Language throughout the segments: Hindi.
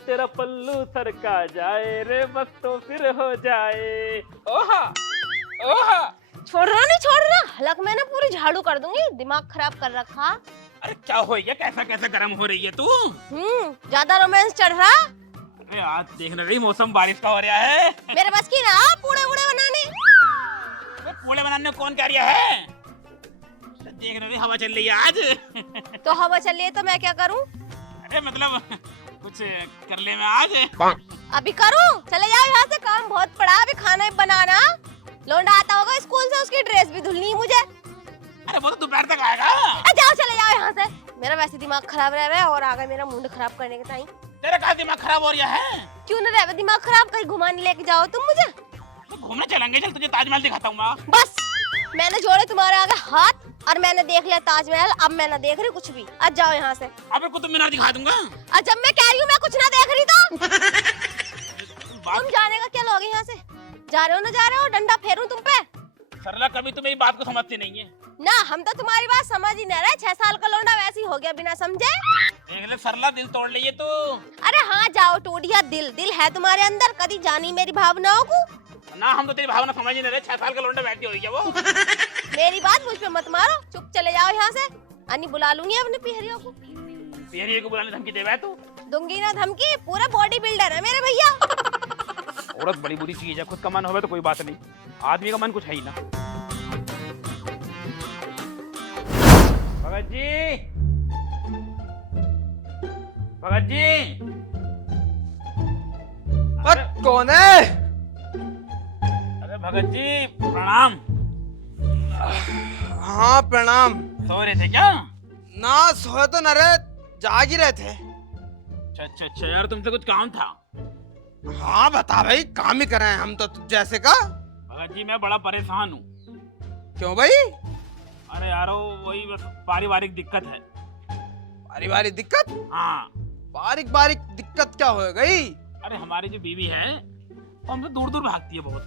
तेरा पल्लू सरका जाए रे बस तो फिर हो जाए। ओहा ओहा। छोड़ रहा नहीं छोड़ रहा, हलक में ना पूरी झाड़ू कर दूंगी, दिमाग खराब कर रखा। अरे क्या हो गया, कैसा कैसा गर्म हो रही है तू? ज्यादा रोमांस चढ़ रहा। अरे आज देखने रही मौसम बारिश का हो रहा है। मेरे बस की ना पूड़े उड़े बनाने। पूड़े बनाने कौन कह रहा है? देख रही हवा चल रही है आज। तो हवा चल रही है तो मैं क्या करूं? अरे मतलब कुछ कर ले मैं आज। अभी करूं? चले जाओ यहाँ से, काम बहुत पड़ा, अभी खाना ही बनाना। लौंडा आता होगा स्कूल से, उसकी ड्रेस भी धुलनी है मुझे। अरे वो तो दोपहर तक आएगा। जाओ चले जाओ यहाँ से, मेरा वैसे दिमाग खराब रह रहा है और आगे मेरा मूड खराब करने के टाइम। तेरा क्या दिमाग खराब हो रहा है? क्यों ना रहे दिमाग खराब, कहीं घुमाने लेके जाओ तुम मुझे। तो घूमने चलेंगे, चल तुझे ताजमहल दिखाता हूँ मैं। बस मैंने जोड़े तुम्हारे आगे हाथ और मैंने देख लिया ताजमहल, अब मैं ना देख रही कुछ भी। आज जाओ यहाँ से। अबे कुतुब मीनार दिखा दूंगा। आज जब मैं कह रही हूँ मैं कुछ ना देख रही तो तुम जाने का क्या लोगे यहाँ से? जा रहे हो ना जा रहे हो, डंडा फेरूं तुम पे? सरला कभी तो मेरी बात को समझती नहीं है ना, हम तो तुम्हारी बात समझ ही नहीं रहे। 6 साल का लौंडा वैसे ही हो गया बिना समझे। देख ले सरला, दिल तोड़ लिए तो। अरे हाँ जाओ, टूट गया दिल, दिल है तुम्हारे अंदर, कभी जानी मेरी भावनाओं को ना। हम तो तेरी भावना समझ ही नहीं रहे। 6 साल का लौंडा बैठी हुई है वो। मेरी बात मुझ पे मत मारो, चुप चले जाओ यहाँ से। अन्नी बुला लूंगी अपने पिहरियों को। पिहरियों को बुलाने धमकी देवा है तू? दूंगी ना धमकी, पूरा बॉडी बिल्डर है मेरे भैया। औरत बड़ी बुरी चीज है, खुद का मन होवे तो कोई बात नहीं, आदमी का मन कुछ है ही ना। भगत जी, भगत जी। कौन है? अरे भगत जी प्रणाम। हाँ प्रणाम। सो रहे थे क्या? ना सोए तो न रहे, जाग ही रहे थे। अच्छा अच्छा यार, तुमसे कुछ काम था। हाँ बता भाई, काम ही कर रहे हैं हम तो जैसे का। भगत जी मैं बड़ा परेशान हूँ। क्यों भाई? अरे यारो वही बस पारिवारिक दिक्कत है। पारिवारिक दिक्कत? हाँ। बारीक दिक्कत क्या हो गई? अरे हमारी जो बीवी है वो हमसे दूर दूर भागती है बहुत।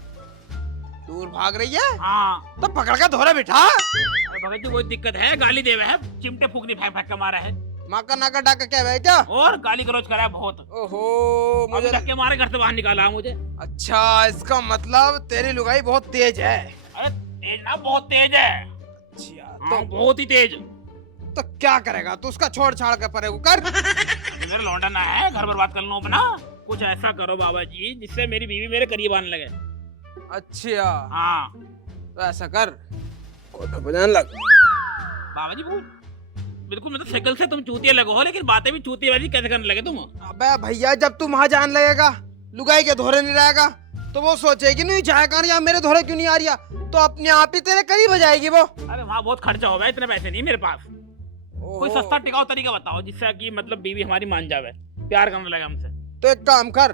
दूर भाग रही है? हाँ। तो पकड़ कर धोरा बिठा। अरे भगत जी वही दिक्कत है, गाली देवे है, चिमटे फूकनी फेंक फेंक के मारा है। माका नाका डाका क्या है क्या? और गाली गलौज करा है बहुत। ओहो, मुझे धक्के मारे घर से बाहर निकाला मुझे। अच्छा, इसका मतलब तेरी लुगाई बहुत तेज है। अरे तेज ना, बहुत तेज है। अच्छा तो बहुत ही तेज। तो क्या करेगा तू? उसका छोड़ छाड़ कर परे कर। मेरा लौंडा ना है, घर बर्बाद कर लूं अपना। कुछ ऐसा करो बाबा जी जिससे मेरी बीवी मेरे करीब आने लगे। अच्छा हाँ तो ऐसा कर, बजाने लग। बाबा जी वो बिल्कुल मतलब शक्ल से तुम चूतिया लगो हो, लेकिन बातें भी चूतिया वाली कैसे करने लगे तुम? अबे भैया, जब तू वहां जान लगेगा, लुगाई के धोरे नहीं रहेगा, तो वो सोचेगी नहीं चाहे कहां या मेरे धोरे क्यों नहीं आ रही, तो अपने आप ही तेरे करीब हो जाएगी वो। अरे वहाँ बहुत खर्चा होगा, इतने पैसे नहीं मेरे पास। कोई सस्ता टिकाऊ तरीका बताओ जिससे कि मतलब बीवी हमारी मान जावे, प्यार करने लगे हमसे। तो एक काम कर,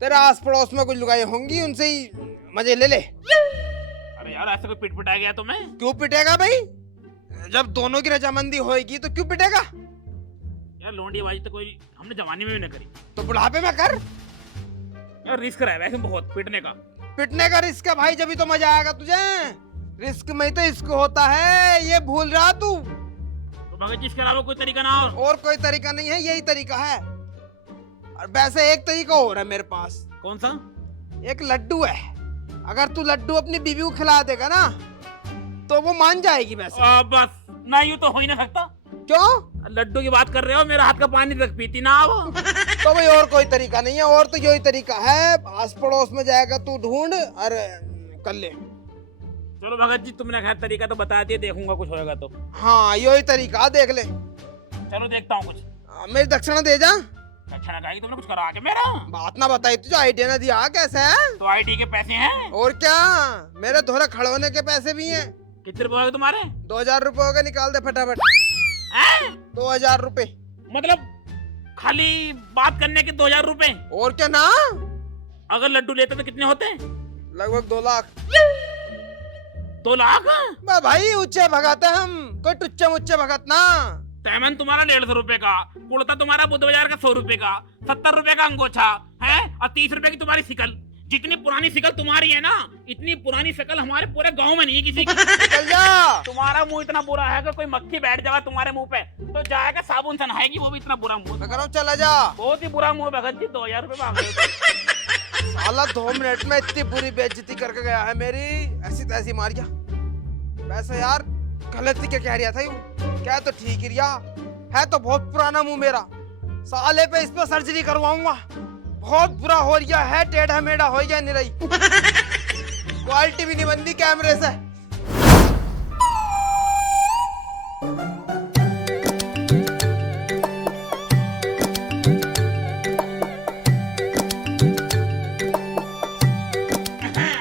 तेरे आस पड़ोस में कुछ लुगाई होंगी, उनसे ही मजे ले ले। अरे यार ऐसे कोई पिट पिटा गया तो मैं क्यों पिटेगा भाई? जब दोनों की रजामंदी होएगी तो क्यों पिटेगा? यार लोंडीबाजी तो कोई हमने जवानी में भी नहीं करी। तो बुढ़ापे में कर। यार रिस्क रहा है वैसे बहुत पिटने का। पिटने का रिस्क है भाई, जब भी तो मजा आएगा तुझे। रिस्क में ही तो इसक होता है, ये भूल रहा तू? तो भगत जी इसके अलावा कोई तरीका ना हो? और कोई तरीका नहीं है, यही तरीका है। और वैसे एक तरीका और है मेरे पास। कौन सा? एक लड्डू है, अगर तू लड्डू अपनी बीवी को खिला देगा ना तो वो मान जाएगी। वैसे बस ना, यूं तो हो ही ना सकता। क्यों? लड्डू की बात कर रहे हो, मेरा हाथ का पानी तक पीती ना वो। तो भाई और कोई तरीका नहीं है, और तो यही तरीका है, आस पड़ोस में जाएगा तू ढूंढ और कर ले। चलो भगत जी तुमने खैर तरीका तो बता दिया, देखूंगा कुछ होएगा तो। हाँ यही तरीका, देख ले। चलो देखता हूँ कुछ। मेरी दक्षिणा दे जा। अच्छा ना तुमने कुछ करा के मेरा बात ना बताई तुझे, आइडिया ना दिया कैसे है? तो आईटी के पैसे हैं और क्या, मेरे धोरे खड़े होने के पैसे भी हैं। कितने रुपए हो गए तुम्हारे? 2000 रुपए हो गए, निकाल दे फटाफट। 2000 रुपए मतलब खाली बात करने के 2000 रुपए? और क्या ना, अगर लड्डू लेते तो कितने होते? लगभग 2 लाख। 2 लाख? भाई ऊंचे भगाते हम, कोई टुच्चे मुच्चे भगत ना। तैमन तुम्हारा 150 रुपए का, कुर्ता तुम्हारा बुद्ध बाजार का 100 रुपए का, 70 रुपए का अंगोछा है और 30 रुपए की तुम्हारी शिकल। जितनी पुरानी शकल तुम्हारी है ना, इतनी पुरानी शकल हमारे पूरे गांव में नहीं है किसी की। निकल जा। तुम्हारा मुंह इतना बुरा है कि कोई मक्खी बैठ जाएगा तुम्हारे मुंह पे तो जाएगा साबुन से नहाएगी, वो भी इतना बुरा मुंह। मैं कह रहा हूँ चला जा। बहुत ही बुरा मुंह भगत जी, 2000 रुपए मांग रहे हो। साला 2 मिनट में इतनी बुरी बेइज्जती करके गया है मेरी, ऐसी तैसी मार गया। वैसे यार गलत ही क्या कह रहा था यूं, क्या तो ठीक ही रिया है, तो बहुत पुराना मुंह मेरा, साले पे इस पे सर्जरी करवाऊंगा। बहुत बुरा हो रहा है, टेढ़ा मेढ़ा हो गया निरई। क्वालिटी भी नहीं बनती कैमरे से।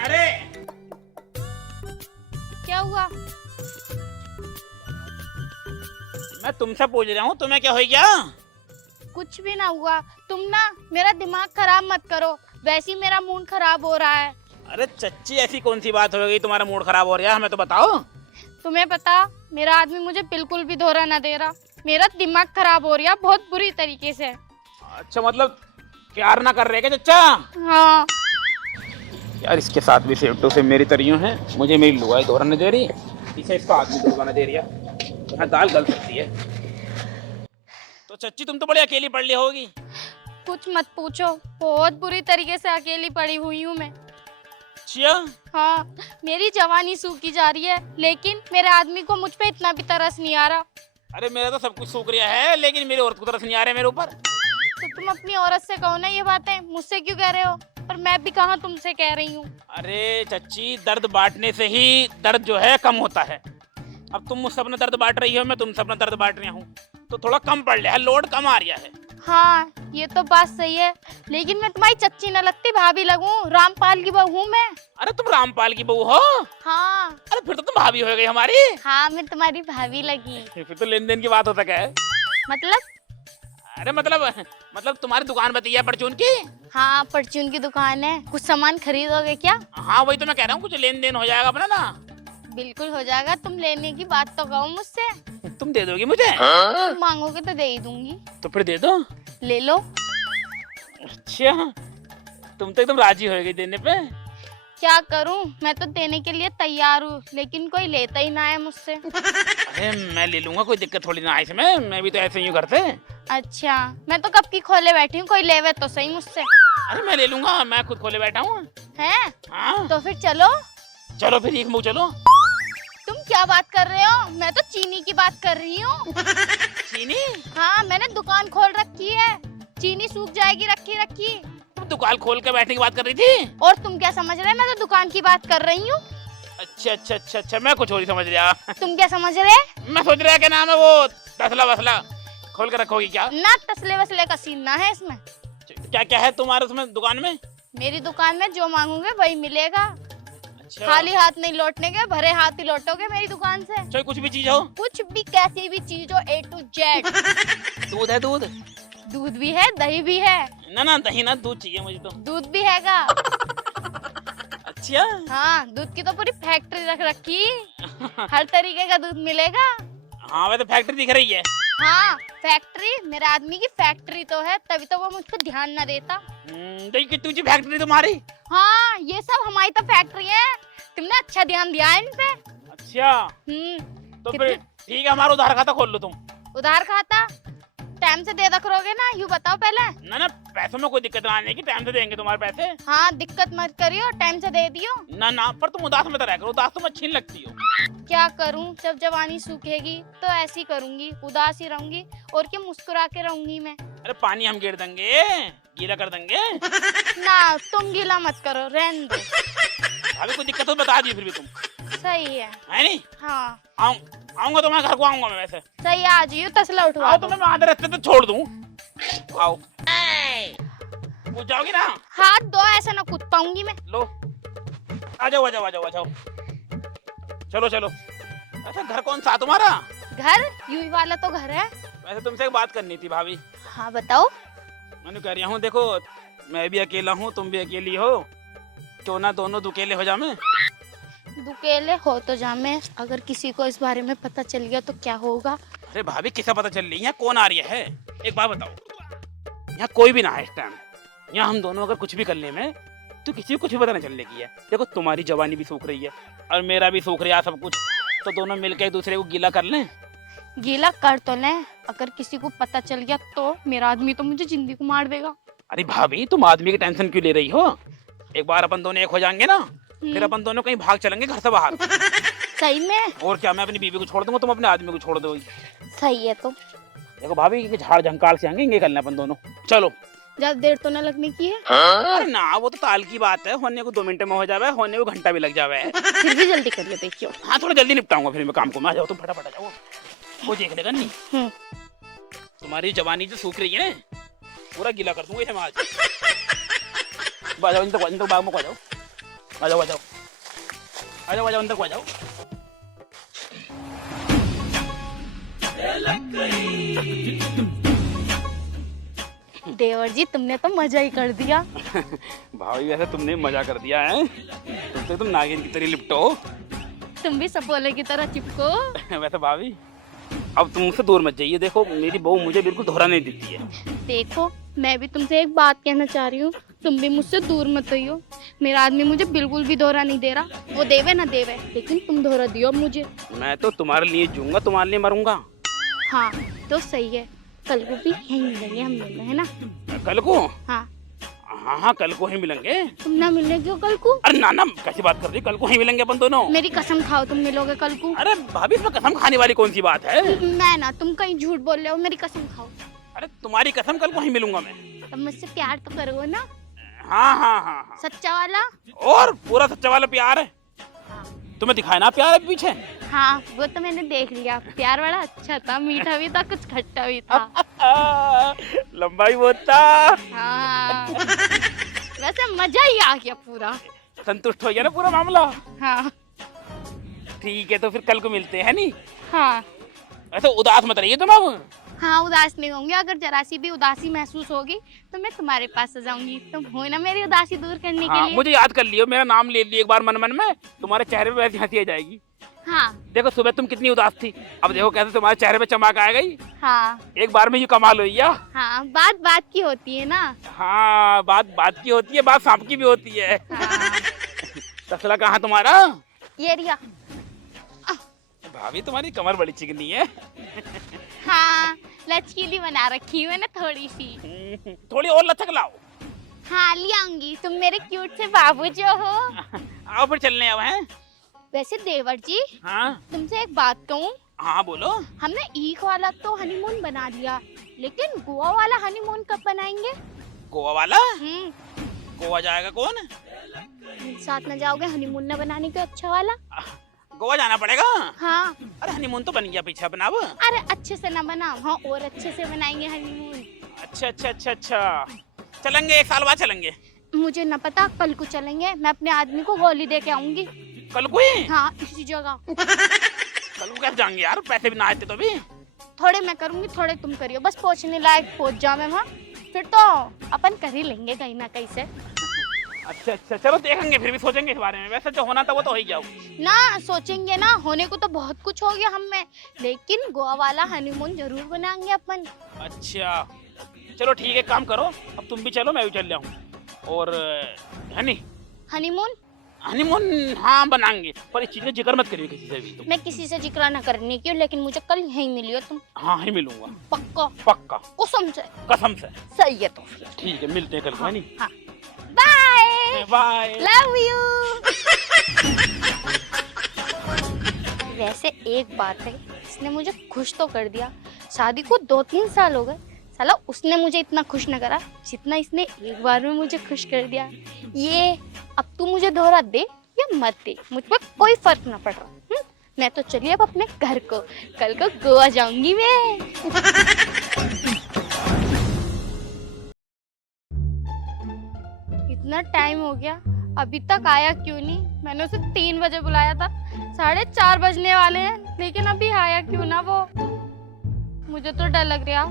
अरे क्या हुआ? मैं तुमसे पूछ रहा हूँ, तुम्हें क्या हो गया? कुछ भी ना हुआ। तुम ना मेरा दिमाग खराब मत करो, वैसे ही मेरा मूड खराब हो रहा है। अरे चच्ची, ऐसी कौन सी बात हो गई तुम्हारा मूड खराब हो रहा है, हमें तो बताओ। तुम्हें पता, मेरा आदमी मुझे बिल्कुल भी धोरा ना दे रहा, मेरा दिमाग खराब हो रहा है बहुत बुरी तरीके से। अच्छा, मतलब प्यार ना कर रहे क्या चच्चा? हाँ। यार इसके साथ भी सेफ्टो से मेरी तरियों है, मुझे मेरी लुगाई दोहरा नहीं दे रही, इसे इसका आदमी दोहरा नहीं दे रही है, यहाँ दाल गल सकती है। तो चच्ची तुम तो बड़ी अकेली पड़ ली होगी। कुछ मत पूछो, बहुत बुरी तरीके से अकेली पड़ी हुई हूँ मैं। अच्छा, हाँ, मेरी जवानी सूखी जा रही है, लेकिन मेरे आदमी को मुझ पे इतना भी तरस नहीं आ रहा। अरे मेरा तो सब कुछ सूख रहा है, लेकिन मेरी औरत को तरस नहीं आ रहा है मेरे ऊपर। तो तुम अपनी औरत से कहो ना ये बातें, मुझसे क्यों कह रहे हो? और मैं भी कहाँ तुमसे कह रही हूँ। अरे चच्ची, दर्द बांटने से ही दर्द जो है कम होता है। अब तुम मुझसे अपना दर्द बांट रही हो, मैं तुमसे अपना दर्द बांट रहा हूँ, तो थोड़ा कम पड़ रहा है, लोड कम आ रहा है। हाँ, ये तो बात सही है, लेकिन मैं तुम्हारी चच्ची न लगती, भाभी लगूं, रामपाल की बहू हूँ मैं। अरे तुम रामपाल की बहू हो? हाँ। अरे फिर तो तुम भाभी हो गई हमारी। हाँ, मैं तुम्हारी भाभी लगी। फिर तो लेन देन की बात हो सके है। मतलब? अरे मतलब तुम्हारी दुकान बताइए परचून की। हाँ, परचून की दुकान है, कुछ सामान खरीदोगे क्या? हाँ वही तो मैं कह रहा हूँ, कुछ लेन देन हो जाएगा अपना ना। बिल्कुल हो जाएगा, तुम लेने की बात तो कहो मुझसे। तुम दे दोगी मुझे? तुम मांगोगे तो दे ही दूंगी। तो फिर दे दो। ले लो। अच्छा, तुम तो एकदम राजी हो गई देने पे। क्या करूं, मैं तो देने के लिए तैयार हूँ, लेकिन कोई लेता ही ना है मुझसे। अरे मैं ले लूंगा, कोई दिक्कत थोड़ी ना है इसमें, मैं भी तो ऐसे ही हूँ घर से। अच्छा, मैं तो कब की खोले बैठी हूँ, कोई लेवे तो सही मुझसे। अरे मैं ले लूंगा, मैं खुद खोले बैठा हूँ। हैं? हाँ तो फिर चलो। चलो फिर एक मुँह चलो। तुम क्या बात कर रहे हो? मैं तो चीनी की बात कर रही हूँ। चीनी? हाँ, मैंने दुकान खोल रखी है, चीनी सूख जाएगी रखी रखी। तुम दुकान खोल के बैठने की बात कर रही थी? और तुम क्या समझ रहे? मैं तो दुकान की बात कर रही हूँ। अच्छा अच्छा अच्छा अच्छा, मैं कुछ और ही समझ रहा। तुम क्या समझ रहे? मैं सोच रहा क्या नाम है वो, तसला वसला खोल के रखोगी क्या? ना तसले वसले का सीन ना है इसमें। क्या क्या है तुम्हारे उसमें दुकान में? मेरी दुकान में जो मांगोगे वही मिलेगा। अच्छा, खाली हाथ नहीं लौटने के, भरे हाथ ही लौटोगे मेरी दुकान से। चाहे कुछ भी चीज हो? कुछ भी, कैसी भी चीज हो, A to Z। दूध है? दूध? दूध भी है, दही भी है। ना ना दही ना, दूध चाहिए मुझे तो। दूध भी हैगा। अच्छा। हाँ, दूध की तो पूरी फैक्ट्री रख रखी, हर तरीके का दूध मिलेगा। हाँ वैसे फैक्ट्री दिख रही है। हाँ, फैक्ट्री, मेरे आदमी की फैक्ट्री तो है, तभी तो वो मुझ पर ध्यान ना देता। देखिए तुझे फैक्ट्री तुम्हारी? हाँ, ये सब हमारी तो फैक्ट्री है, तुमने अच्छा ध्यान दिया है इन पे। अच्छा, तो कितने- फिर ठीक है, हमारा उधार खाता खोल लो तुम। उधार खाता टाइम से दे रखोगे ना, यूँ बताओ पहले। ना ना, पैसों में कोई दिक्कत ना आने की, टाइम से देंगे तुम्हारे पैसे। हाँ, दिक्कत मत करियो, टाइम से दे दियो। ना ना, पर तुम उदास मत रहा करो, उदास तुम अच्छी नहीं लगती हो। क्या करूं, जब जवानी सूखेगी तो ऐसी करूंगी, उदास ही रहूंगी, और क्या मुस्कुरा के रहूंगी मैं। अरे पानी हम गिर देंगे, गीला कर देंगे। ना, तुम गीला मत करो, रहने दो। अभी कोई दिक्कत हो बता दी फिर भी तुम। सही है नहीं? हाँ, आऊंगा तो मैं घर को आऊंगा मैं वैसे। सही है, आ जाइयो, तसला उठवा आओ दो। तो मैं आधे रास्ते पे छोड़ दूं। आओ, पूछ जाओगी ना? हाथ दो, ऐसा ना कूद पाऊंगी मैं। लो, आ जाओ आ जाओ आ जाओ आ जाओ, चलो चलो। अच्छा, घर कौन सा तुम्हारा? घर यूं वाला तो घर है। वैसे तुमसे एक बात करनी थी भाभी। हाँ बताओ। मैंने कह रही हूँ, देखो मैं भी अकेला हूँ, तुम भी अकेली हो, क्यों ना दोनों दुकेले हो जामे। दुकेले हो तो जामे, अगर किसी को इस बारे में पता चल गया तो क्या होगा? अरे भाभी किसा पता चल रही है, कौन आ रही है? एक बात बताओ, यहाँ कोई भी ना है इस टाइम, यहाँ हम दोनों अगर कुछ भी कर ले में तो किसी को कुछ भी पता नहीं चलने की है। देखो तुम्हारी जवानी भी सूख रही है और मेरा भी सूख रहा है सब कुछ, तो दोनों मिलकर एक दूसरे को गीला कर लें। गीला कर तो लें, अगर किसी को पता चल गया तो मेरा आदमी तो मुझे जिंदगी को मार देगा। अरे भाभी तुम आदमी की टेंशन क्यों ले रही हो? एक बार अपन दोनों एक हो जाएंगे ना, फिर अपन दोनों कहीं भाग चलेंगे घर से बाहर। सही में? और क्या, मैं अपनी बीवी को छोड़ दूंगा, तुम अपने आदमी को छोड़ दोगी। सही है। तो देखो भाभी ये झाड़ झंकाल से आएंगे, ये करना अपन दोनों। चलो ज्यादा देर तो ना लगने की है। अरे ना वो तो ताल की बात है, होने को 2 मिनट में हो जावे, होने को घंटा भी लग जावे। फिर भी जल्दी करिए, देखियो। हाँ थोड़ा जल्दी निपटाऊंगा फिर मैं काम को। मैं आ जाओ, तुम फटाफट आ जाओ, वो देख लेगा नहीं। तुम्हारी जवानी जो सूख रही है पूरा गीला कर दूंगा इसे मैं आज। आ जाओ अंदर को, बाग में को आ जाओ, आ जाओ आ जाओ आ जाओ आ जाओ अंदर को आ जाओ। देवर जी तुमने तो मजा ही कर दिया। भाभी वैसे तुमने मजा कर दिया है, तुम नागिन की तरह लिपटो। तुम भी सपोले की तरह चिपको। वैसे भाभी अब तुम मुझसे दूर मत जाइए, देखो मेरी बहू मुझे बिल्कुल दोहरा नहीं देती है। देखो मैं भी तुमसे एक बात कहना चाह रही हूँ, तुम भी मुझसे दूर मत रहियो। मेरा आदमी मुझे बिल्कुल भी दोहरा नहीं दे रहा, वो देवे ना देवे, लेकिन तुम दोहरा दियो मुझे। मैं तो तुम्हारे लिए जीऊंगा, तुम्हारे लिए मरूंगा। हाँ तो सही है, कल को भी यहीं मिलेंगे हम लोग, है ना? कल को? हाँ हाँ कल को ही मिलेंगे। तुम ना मिलने क्यों कल को? अरे ना ना कैसी बात कर रही, कल को ही मिलेंगे अपन दोनों। मेरी कसम खाओ तुम मिलोगे कल को। अरे भाभी इसमें कसम खाने वाली कौन सी बात है? मैं ना, तुम कहीं झूठ बोल रहे हो, मेरी कसम खाओ। अरे तुम्हारी कसम, कल को ही मिलूंगा मैं। तुम मुझसे प्यार तो करोगे ना? हाँ हाँ हाँ हाँ। सच्चा वाला? और पूरा सच्चा वाला प्यार है। तुम्हें दिखाया ना प्यार है पीछे। हाँ वो तो मैंने देख लिया, प्यार बड़ा अच्छा था, मीठा भी था, कुछ खट्टा भी था। लंबा ही बहुत था। हाँ वैसे मजा ही आ गया पूरा। संतुष्ट हो गया ना पूरा मामला? हाँ ठीक है तो फिर कल को मिलते हैं नहीं? हाँ ऐसे उदास मत रहिए तुम अब। हाँ उदास नहीं होंगे, अगर जरा सी भी उदासी महसूस होगी तो मैं तुम्हारे पास आ जाऊंगी। तुम हो ना मेरी उदासी दूर करने के लिए। मुझे याद कर लियो, मेरा नाम ले लियो एक बार मन मन में, तुम्हारे चेहरे पे वैसी हंसी आ जाएगी। हाँ देखो सुबह तुम कितनी उदास थी, अब देखो कैसे तुम्हारे चेहरे पे चमक आ गई। हाँ एक बार में ये कमाल हुई है। हाँ बात बात की होती है ना। हाँ बात बात की होती है, बात सांप की भी होती है। हाँ। तसला कहाँ तुम्हारा? ये रिया। भाभी तुम्हारी कमर बड़ी चिकनी है। हाँ लचकीली बना रखी है ना थोड़ी सी। थोड़ी और लचक लाओ। हाँ ले आऊंगी, तुम मेरे क्यूट से बाबू जो हो। आओ फिर चलने अब हैं। वैसे देवर जी हाँ तुमसे एक बात कहूँ। हाँ बोलो। हमने ईक वाला तो हनीमून बना लिया, लेकिन गोवा वाला हनीमून कब बनाएंगे? गोवा वाला? हम्म। गोवा जाएगा कौन? साथ में जाओगे हनीमून न बनाने के अच्छा वाला? गोवा जाना पड़ेगा। हाँ। अरे हनीमून तो बन गया पीछे अपना अब। अरे अच्छे से ना बनाओ, हाँ और अच्छे से बनाएंगे हनीमून। अच्छा अच्छा अच्छा अच्छा चलेंगे, 1 साल बाद चलेंगे। मुझे न पता, कल को चलेंगे, मैं अपने आदमी को गोली दे के आऊंगी। कल को ही? हाँ इसी जगह। कल को कैसे जाएंगे यार, पैसे भी ना आते तो भी। थोड़े मैं करूंगी थोड़े तुम करियो, बस पहुंचने लायक पहुंच जाओ मैं वहाँ, फिर तो अपन कर ही लेंगे कहीं ना कहीं से। अच्छा अच्छा चलो देखेंगे, फिर भी सोचेंगे इस बारे में। वैसे जो होना था वो तो हो ही जाओ ना। सोचेंगे ना, होने को तो बहुत कुछ हो गया हम में, लेकिन गोवा वाला हनीमून जरूर बनाएंगे अपन। अच्छा चलो ठीक है, काम करो अब तुम भी चलो मैं भी चल जाऊँ। और हनी हनीमून हनीमून हाँ बनाएंगे, पर इस चीज का जिक्र मत करिए किसी से भी तुम। मैं किसी से जिक्र ना करने की, लेकिन मुझे कल यहीं मिलियो तुम। हाँ ही मिलूंगा पक्का? पक्का कसम से? कसम से। सही है तो फिर ठीक है मिलते हैं कल को। हाँ, नहीं हाँ। Bye bye love you. वैसे एक बात है, इसने मुझे खुश तो कर दिया। शादी को 2-3 साल हो गए, साला उसने मुझे इतना खुश न करा जितना इसने एक बार में मुझे खुश कर दिया। ये अब तू मुझे दोहरा दे या मत दे, मुझ पर कोई फर्क ना पड़ रहा। मैं तो चलिए अब अपने घर को, कल को गोवा जाऊंगी मैं। इतना टाइम हो गया, अभी तक आया क्यों नहीं? मैंने उसे 3 बजे बुलाया था, 4:30 बजने वाले हैं, लेकिन अभी आया क्यों ना वो? मुझे तो डर लग रहा,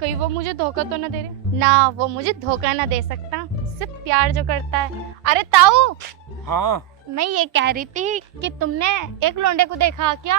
कहीं वो मुझे धोखा तो ना दे रहे ना। वो मुझे धोखा ना दे सकता, सिर्फ प्यार जो करता है। अरे ताऊ। हाँ मैं ये कह रही थी कि तुमने एक लौंडे को देखा क्या?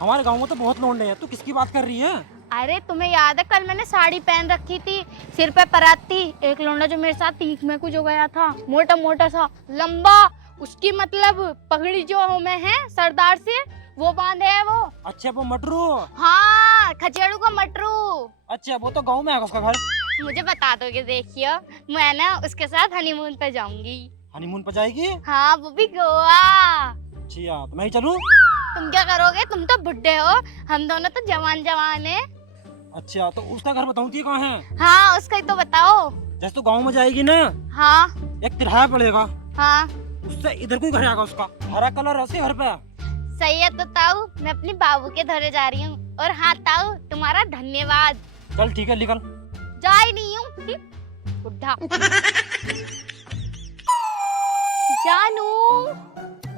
हमारे गांव में तो बहुत लौंडे हैं, तू किसकी बात कर रही है? अरे तुम्हें याद है कल मैंने साड़ी पहन रखी थी, सिर पे परात थी, एक लौंडा जो मेरे साथ तीख में कुछ हो गया था, मोटा मोटा सा लंबा, उसकी मतलब पगड़ी जो में है सरदार से वो बांधे है वो। अच्छा वो मटरू। हाँ खचेड़ू का मटरू। अच्छा वो तो गांव में है उसका घर। मुझे बता दोगे? देखियो मैं ना उसके साथ हनीमून पे जाऊंगी। हनीमून पर जाएगी? हाँ वो भी गोवा। अच्छा तो मैं ही चलूं? तुम क्या करोगे? तुम तो बुड्ढे हो, हम दोनों तो जवान जवान है। अच्छा तो उसका घर बताऊं थी कहाँ है? हाँ उसका ही तो बताओ। जैसे तो गांव में जाएगी ना, हाँ एक तिरहा पड़ेगा, हाँ उससे इधर कोई घर आएगा, उसका हरा कलर है उसके घर पे। सही है। तो ताऊ मैं अपनी बाबू के धरे जा रही हूँ। और हाँ ताऊ तुम्हारा धन्यवाद। चल ठीक है निकल। जा ही नहीं हूँ बुढ़ा। जानू,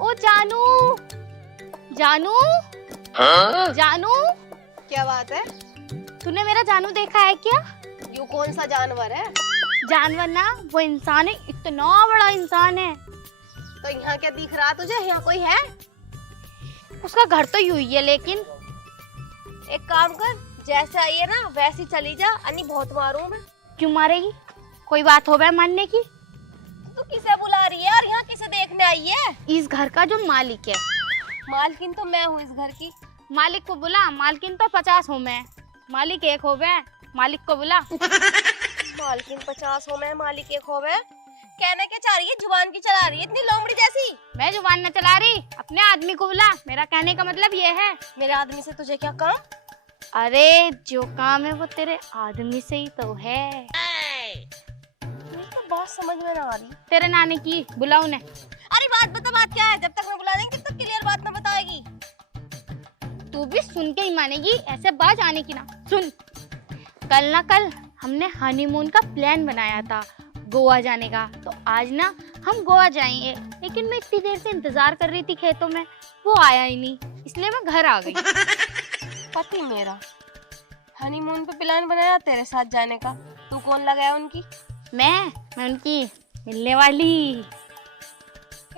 ओ जानू, जानू, जानू, क्या बात है? तूने मेरा जानू देखा है क्या? यू कौन सा जानवर है? जानवर ना, वो इंसान है, इतना बड़ा इंसान है। तो यहाँ क्या दिख रहा तुझे? यहाँ कोई है? उसका घर तो यूं ही है लेकिन। एक काम कर, जैसे आई है ना वैसी चली जा, अन्नी बहुत मारूं मैं। क्यों मारेगी? कोई बात हो गया मानने की? तू किसे बुला रही है और यहाँ किसे देखने आई है? इस घर का जो मालिक है। मालकिन तो मैं हूँ इस घर की। मालिक को बुला, मालकिन तो 50 हूँ मैं, मालिक एक हो गए, मालिक को बुला। मालकिन 50 हो मैं, मालिक एक हो मैं। कहने क्या चाह रही है? जुबान की चला रही है इतनी लोमड़ी जैसी। मैं जुबान न चला रही, अपने आदमी को बुला। मेरा कहने का मतलब ये है। मेरे आदमी से तुझे क्या काम? अरे जो काम है वो तेरे आदमी से ही तो है। मुझे तो बात समझ में ना आ रही। तेरे नानी की, बुला उन्हें। अरे बात बता, बात क्या है? जब तक मैं बुला देंगी तब तक क्लियर बात ना बताएगी। तू भी सुन के ही मानेगी, ऐसे बात आने की ना। सुन, कल ना कल हमने हनीमून का प्लान बनाया था गोवा जाने का, तो आज ना हम गोवा जाएंगे। लेकिन मैं इतनी देर से इंतजार कर रही थी खेतों में, वो आया ही नहीं, इसलिए मैं घर आ गई। पति मेरा हनीमून पे प्लान बनाया तेरे साथ जाने का, तू कौन लगाया उनकी? मैं उनकी मिलने वाली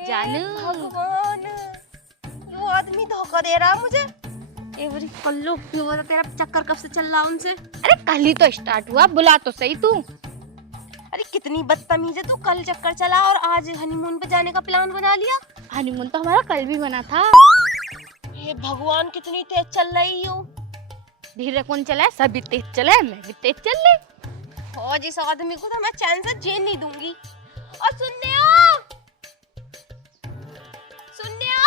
जानू। भगवान, ये आदमी धोखा दे रहा है मुझे। एवरी कल्लू, ये बता तेरा चक्कर कब से चल रहा उनसे? अरे कल ही तो स्टार्ट हुआ, बुला तो सही तू। अरे कितनी बदतमीज है तू, कल चक्कर चला और आज हनीमून पे जाने का प्लान बना लिया। हनीमून तो हमारा कल भी बना था। हे भगवान, कितनी तेज चल रही हो। धीरे कौन चला है? सभी तेज चले, मैं भी तेज चल रही। और जिस आदमी को तो मैं चैन से जीने नहीं दूंगी। और सुनने आओ,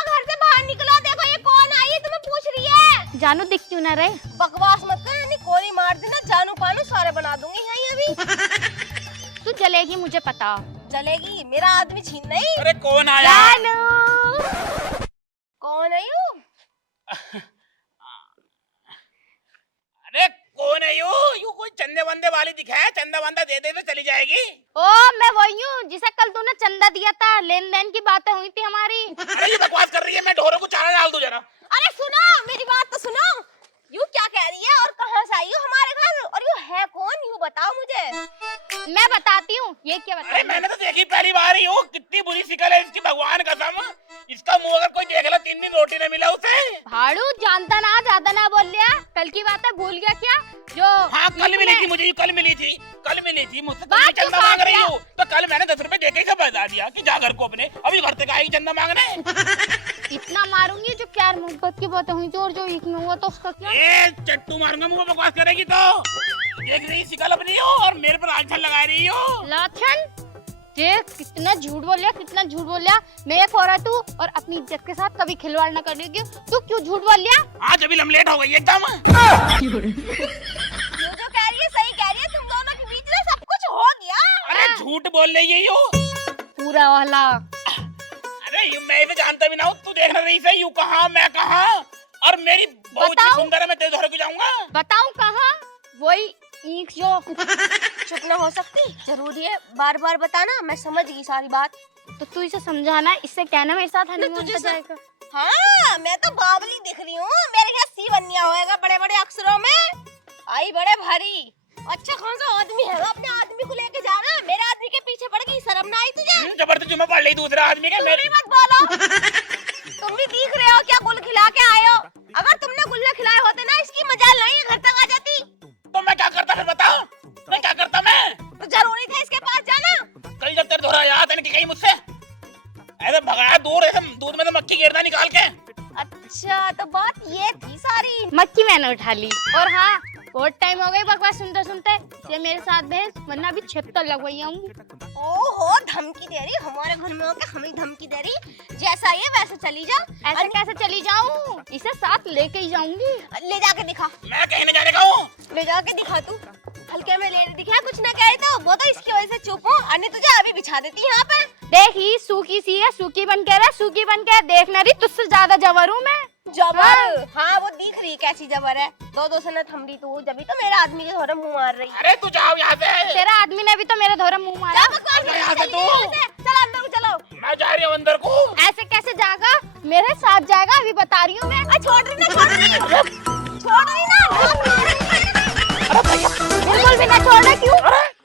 घर से बाहर निकलो, देखो ये कौन आई है तुम्हें पूछ रही है। जानू दिख क्यों ना रहे? बकवास मत कर, नहीं गोली मार देना, जानू पानू सारे बना दूंगी यहीं अभी। तू चलेगी मुझे पता। चलेगी, मेरा आदमी छीन नहीं। अरे कौन आया? जानू, कौन है यू? अरे कौन है यू कोई चंदे वंदे वाली दिखा है? चंदा वंदा दे दे तो चली जाएगी। ओ मैं वही हूँ जिसे कल तूने चंदा दिया था, लेन देन की बातें हुई थी हमारी। अरे ये बकवास कर रही है, मैं ढोरों को चारा डाल दूं जरा। अरे सुनो, मेरी बात तो सुनो। यू क्या कह रही है और कहाँ से आई हो हमारे घर? और यू है कौन? यू बताओ मुझे। मैं बताती हूँ। ये क्या अरे बताती? मैंने तो देखी पहली बार ही हूँ, कितनी बुरी शिक्ल है इसकी, भगवान कसम। इसका मुंह अगर कोई देख ला 3 दिन रोटी नहीं मिला उसे। भाड़ू जानता ना, ज्यादा ना बोल लिया। कल की बात है भूल गया क्या? जो हाँ कल मिली थी मुझे, कल मिली थी मुझसे। बात तुम तो चंदा मांग रही काट हो तो कल मैंने 10 रुपए देके का बता दिया कि जा घर को अपने, अभी घर तक आएगी चंदा मांगने। इतना मारूंगी जो प्यार मोहब्बत की बातें हुई थी और जो एक में हुआ तो उसका क्या? ए चट्टू मारूंगा मुंह में बकवास करेगी तो। देख रही शिकल अपनी हो और मेरे पर आंचल लगा रही हो। लाछन देख कितना झूठ बोल लिया, कितना झूठ बोल लिया। मैं एक औरत हूँ और अपनी इज्जत के साथ कभी खिलवाड़ ना करेगी। तू क्यों झूठ बोल लिया? आज अभी लमलेट हो गई एकदम। यू जो कह रही है सही कह रही है, तुम दोनों के बीच में सब कुछ हो गया। अरे झूठ बोल रही है यू पूरा वाला। अरे यू मैं इसे जानता भी ना हूँ, तू देख रही से यू कहाँ मैं कहाँ, और मेरी बहुत बताओ। सुंदर है, मैं तेरे घर को जाऊंगा। बताऊं कहाँ? वही ईख जो। चुप ना हो सकती? जरूरी है बार बार बताना, मैं समझ गई सारी बात। तो तू इसे समझाना, इससे कहना मेरे साथ हनीमून तुझे पे से- जाएगा। हाँ मैं तो बावली दिख रही हूँ, मेरे यहाँ सी बनिया होएगा बड़े बड़े अक्षरों में, आई बड़े भारी। अच्छा कौन सा आदमी है? अपने आदमी को लेके जाना, मेरे आदमी के पीछे पड़ गई, शर्म ना आई तुझे? जबरदस्ती जुम्मा पड़ रही दूसरा आदमी के। तुम भी मत बोलो। तुम भी दिख रहे हो क्या गुल खिला के आए हो? अगर तुमने गुल्ले खिलाए होते ना इसकी मजाल नहीं घर तक आ जाती। बात ये थी सारी। मक्खी मैंने उठा ली। और हाँ, बहुत टाइम हो गई बकवास सुनते सुनते, ये मेरे साथ बहस, वरना अभी 76 लगवाई हूँ। ओहो, धमकी दे रही, हमारे घर में होके हमें धमकी दे रही। जैसा ये वैसे चली जा। ऐसे कैसे चली जाऊँ? इसे साथ लेके ही जाऊंगी। ले जाके दिखा, मैं कहने जाने का हूँ। ले जाके दिखा तू। हल्के में ले दिखा, कुछ ना कहे तो वो तो इसकी वजह से चुप हूँ, अन्य तुझे अभी बिछा देती यहाँ पे। देख ही सूखी सी है, सूखी बन के रहा, सूखी बन के देखना रही, तुझसे ज्यादा जबर हूँ मैं। जबर? हाँ वो दिख रही है कैसी जबर है। दो से न थम रही तू, जब तो मेरे आदमी के थोड़ा मुंह मार रही है। अरे तू जाओ यहाँ से। तेरा आदमी ने भी तो मेरे धोरा मुंह मारा। यहाँ से चल अंदर को चलो। मैं जा रही हूँ अंदर को। ऐसे कैसे जाएगा? मेरे साथ जाएगा, अभी बता रही हूँ मैं। छोड़ रही ना, छोड़ रही।